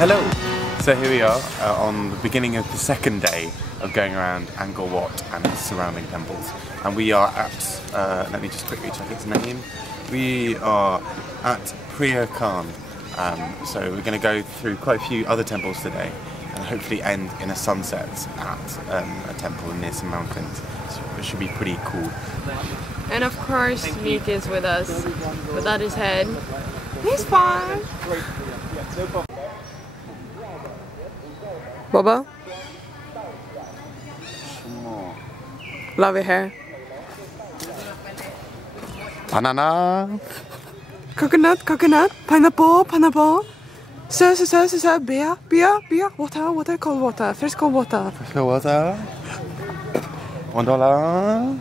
Hello! So here we are on the beginning of the second day of going around Angkor Wat and its surrounding temples. And we are at, let me just quickly check its name. We are at Priya Khan. So we're going to go through quite a few other temples today and hopefully end in a sunset at a temple near some mountains. So it should be pretty cool. And of course, Meek is with us without his head. He's fine! Bobo? Love your hair. Banana! Coconut, coconut, pineapple, pineapple. Sir, beer, water, cold water, fresh cold water. Fresh cold water. $1.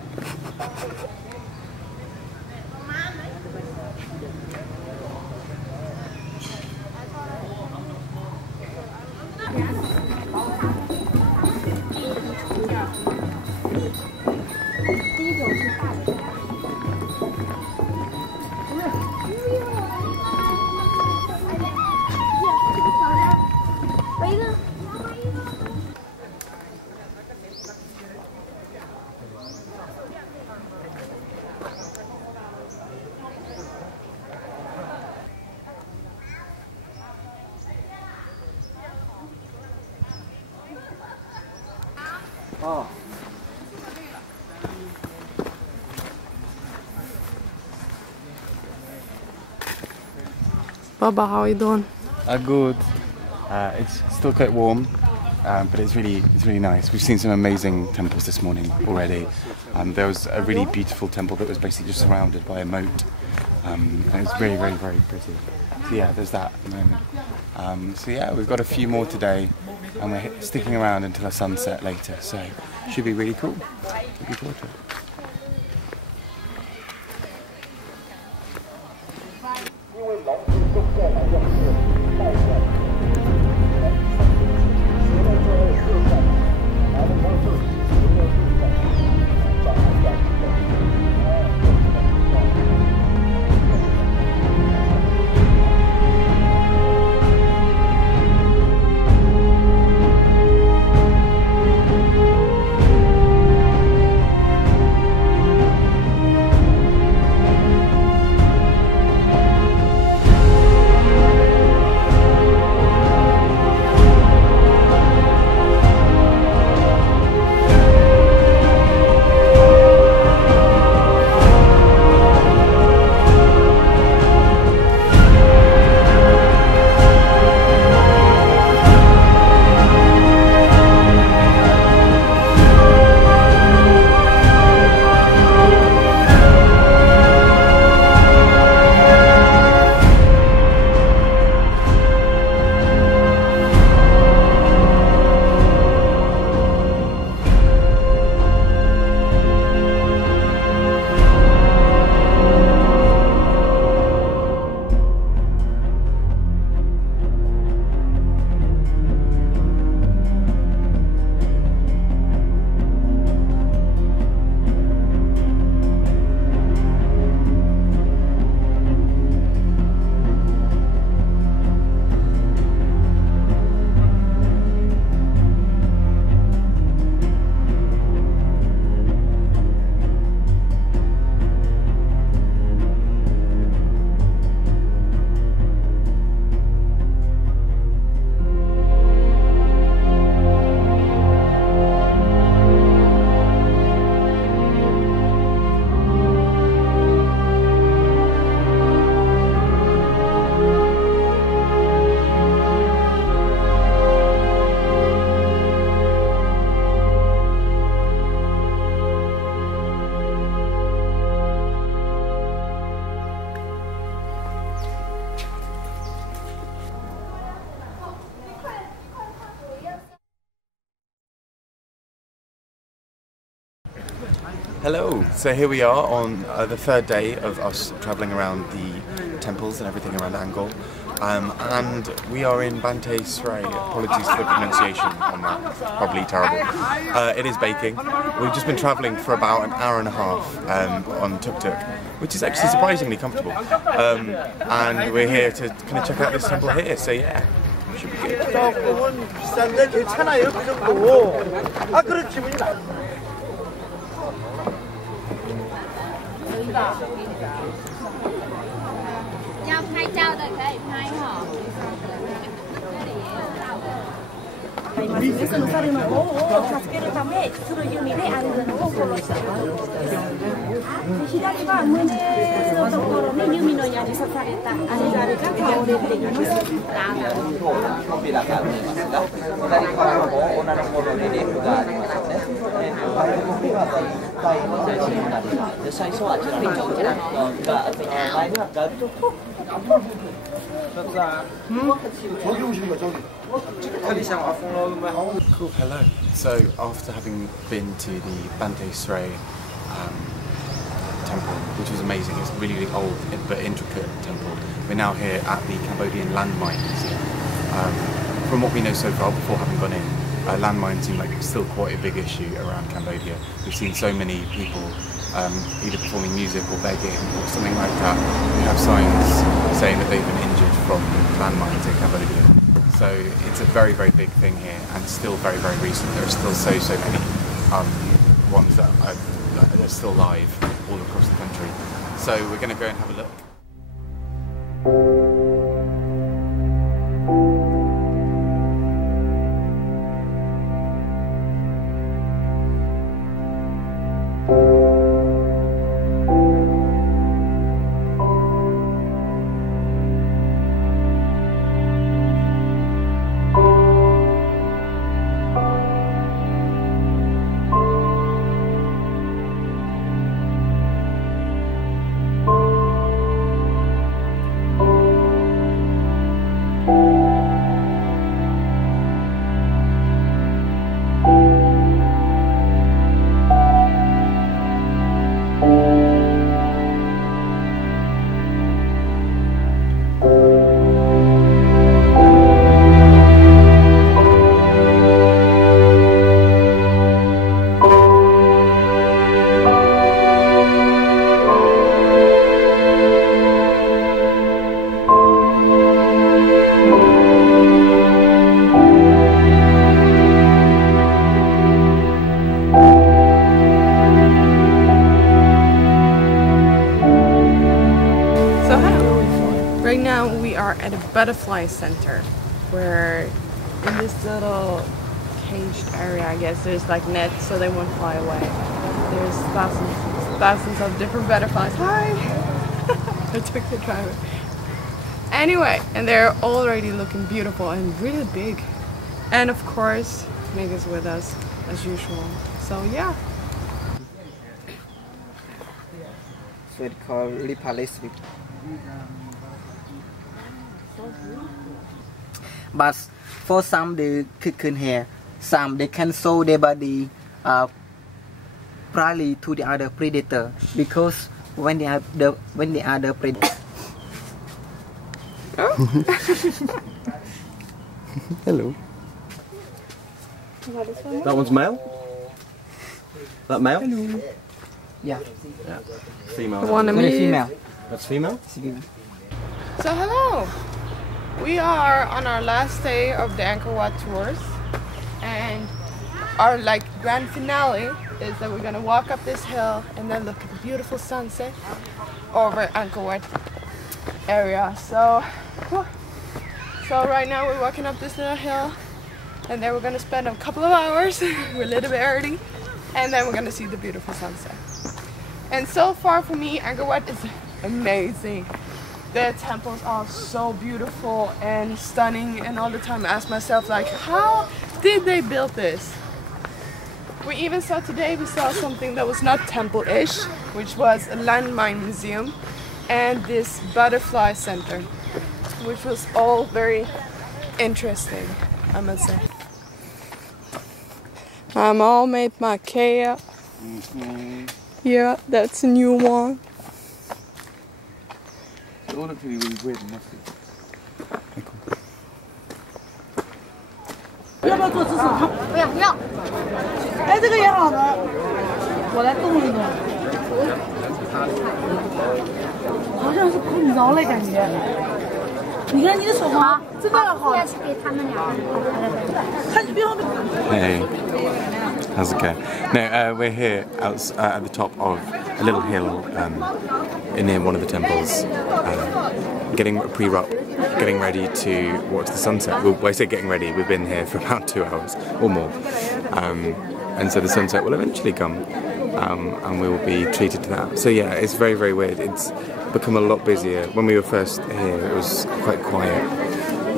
Oh. Baba, how are you doing? Good. It's still quite warm, but it's really nice. We've seen some amazing temples this morning already. There was a really beautiful temple that was basically just surrounded by a moat. And it was very pretty. So yeah, there's that at the moment. So yeah, we've got a few more today, and we're sticking around until a sunset later. So should be really cool. Looking forward to it. Hello! So here we are on the third day of us travelling around the temples and everything around Angkor. And we are in Banteay Srey. Apologies for the pronunciation on that, it's probably terrible. It is baking. We've just been travelling for about an hour and a half on tuk-tuk, which is actually surprisingly comfortable. And we're here to kind of check out this temple here, so yeah, should be good. 조금은 비싼데 괜찮아요 그 정도. 아 그런 기분이 나. 要拍照的可以拍哈。 Cool, hello. So after having been to the Banteay Srey temple, which was amazing, it's a really, really old but intricate temple, we're now here at the Cambodian Landmine Museum. From what we know so far, before having gone in, landmines seem like still quite a big issue around Cambodia. We've seen so many people either performing music or begging or something like that. We have signs saying that they've been injured from landmines in Cambodia. So it's a very, very big thing here, and still very, very recent. There are still so many ones that are still live all across the country. So we're going to go and have a look. Right now we are at a butterfly center where in this little caged area, I guess, there's like nets so they won't fly away. There's thousands of different butterflies. Hi! I took the driver. Anyway, and they're already looking beautiful and really big. And of course, Meg is with us as usual. So yeah. So it's called Repalace. But for some they could here, some they can show their body probably to the other predator, because when they are the predator. Oh. Hello. That one's male? That male? Hello. Yeah. Female. Wanna meet? Female. That's female? So hello! We are on our last day of the Angkor tours, and our grand finale is that we're gonna walk up this hill and then look at the beautiful sunset over Angkor area. So right now we're walking up this little hill, and then we're gonna spend a couple of hours. We're a little bit early, and then we're gonna see the beautiful sunset. And so far for me, Angkor is amazing. The temples are so beautiful and stunning, and all the time I ask myself, like, how did they build this? We even saw today, we saw something that was not temple-ish, which was a landmine museum and this butterfly center, which was all very interesting, I must say. I'm all made my Kia. Yeah, that's a new one. It all looks really, really weird and nasty. 要不要做姿势？不要不要。哎，这个也好的，我来动一动。好像是碰着了感觉。你看你的手吗？这个好。这是给他们俩。看你别后面。 Hey, how's it going? No, we're here at the top of a little hill near one of the temples, getting ready to watch the sunset. Well, I say getting ready, we've been here for about 2 hours or more, and so the sunset will eventually come, and we will be treated to that. So yeah, it's very, very weird. It's become a lot busier. When we were first here, it was quite quiet,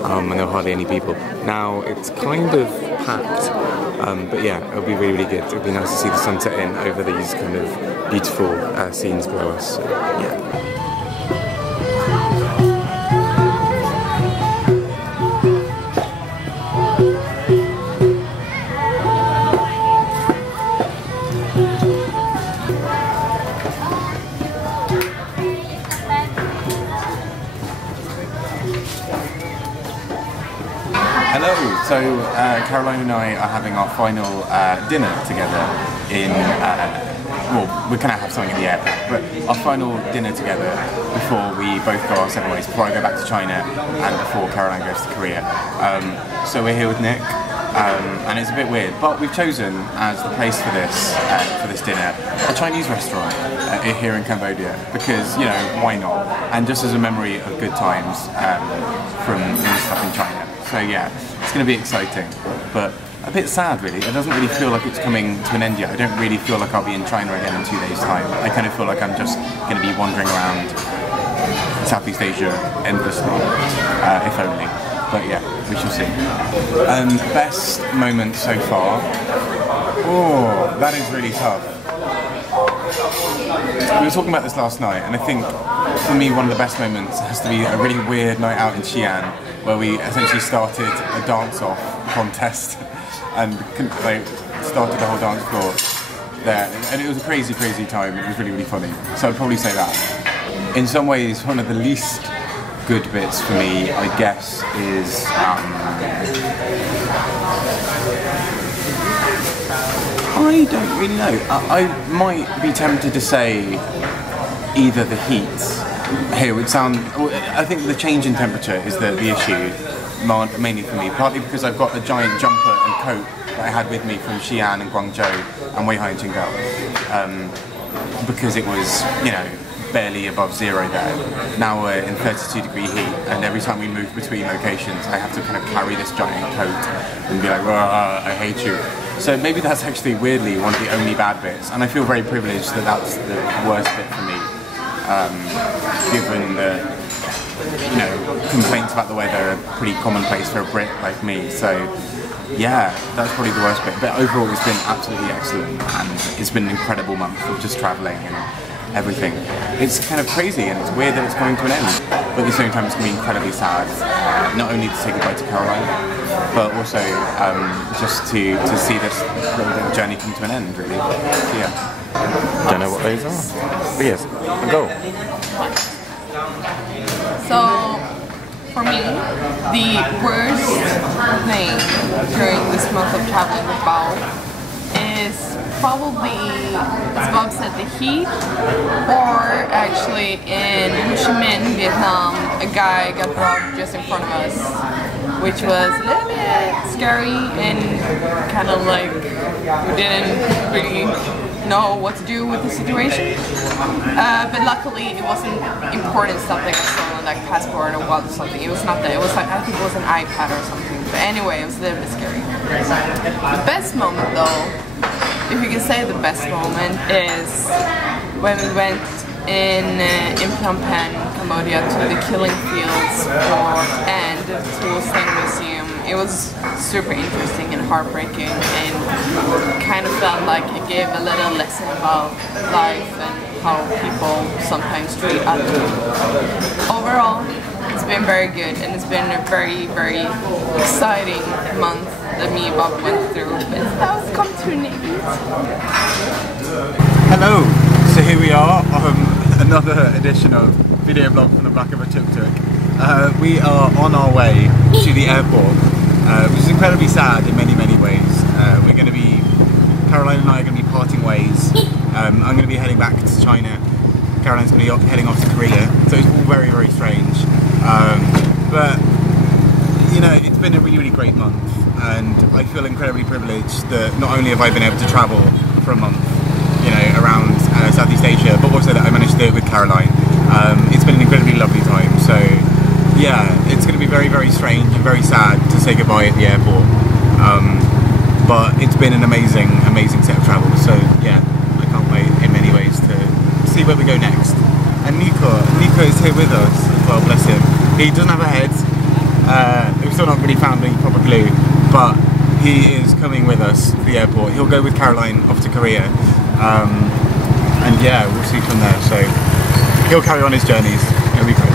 and there were hardly any people. Now it's kind of packed, but yeah, it'll be really, really good. It'll be nice to see the sunset in over these kind of beautiful scenes below us. So, yeah. Hello, so Caroline and I are having our final dinner together in, well, we're going to have something in the airport, but our final dinner together before we both go our separate ways, before I go back to China and before Caroline goes to Korea. So we're here with Nick, and it's a bit weird, but we've chosen as the place for this dinner a Chinese restaurant here in Cambodia, because, you know, why not? And just as a memory of good times from stuff in China. So yeah, it's going to be exciting, but a bit sad really. It doesn't really feel like it's coming to an end yet. I don't really feel like I'll be in China again in 2 days' time. I kind of feel like I'm just going to be wandering around Southeast Asia endlessly, if only. But yeah, we shall see. Best moment so far? Oh, that is really tough. We were talking about this last night, and I think for me one of the best moments has to be a really weird night out in Xi'an, where we essentially started a dance-off contest and like, started the whole dance floor there, and it was a crazy, crazy time. It was really, really funny. So I'd probably say that. In some ways, one of the least good bits for me, I guess, is I don't really know. I might be tempted to say either the heat. Here would sound. I think the change in temperature is the issue, mainly for me. Partly because I've got the giant jumper and coat that I had with me from Xi'an and Guangzhou and Weihai and Qingdao, because it was, you know, barely above zero there. Now we're in 32-degree heat, and every time we move between locations, I have to kind of carry this giant coat and be like, I hate you. So maybe that's actually weirdly one of the only bad bits, and I feel very privileged that that's the worst bit for me, given the, you know, complaints about the weather are pretty commonplace for a Brit like me. So yeah, that's probably the worst bit. But overall, it's been absolutely excellent, and it's been an incredible month of just travelling and everything. It's kind of crazy, and it's weird that it's coming to an end, but at the same time it's going to be incredibly sad, not only to say goodbye to Caroline, but also just to see this little journey come to an end, really. So, yeah. Don't know what those are, but yes, go. So, for me, the worst thing during this month of traveling with Bao is probably, as Bob said, the heat, or actually in Ho Chi Minh, Vietnam, a guy got robbed just in front of us, which was a little bit scary and kind of like we didn't really know what to do with the situation. But luckily it wasn't important stuff that got stolen, like passport or wallet or something. It was not that. It was like, I think it was an iPad or something. But anyway, it was a little bit scary. The best moment though, if you can say the best moment, is when we went in Phnom Penh, Cambodia, to the killing fields and to Siem Museum. It was super interesting and heartbreaking, and kind of felt like it gave a little lesson about life and how people sometimes treat other people. Overall, it's been very good, and it's been a very, very exciting month that me and Bob went through. But now it's come to an end. Hello, so here we are on another edition of Video Blog from the back of a tuk-tuk. We are on our way to the airport, which is incredibly sad in many, many ways. We're going to be, Caroline and I are going to be parting ways. I'm going to be heading back to China. Caroline's going to be heading off to Korea, so it's all very, very strange. But you know, it's been a really, really great month, and I feel incredibly privileged that not only have I been able to travel for a month, you know, around Southeast Asia, but also that I managed to do it with Caroline. It's been an incredibly lovely time. So yeah, it's going to be very, very strange and very sad to say goodbye at the airport. But it's been an amazing, amazing set of travels. So yeah, I can't wait in many ways to see where we go next. And Nico is here with us as well, bless him. He doesn't have a head. We've still not really found any proper clue, but he is coming with us to the airport. He'll go with Caroline off to Korea, and yeah, we'll see from there. So he'll carry on his journeys. It'll be great.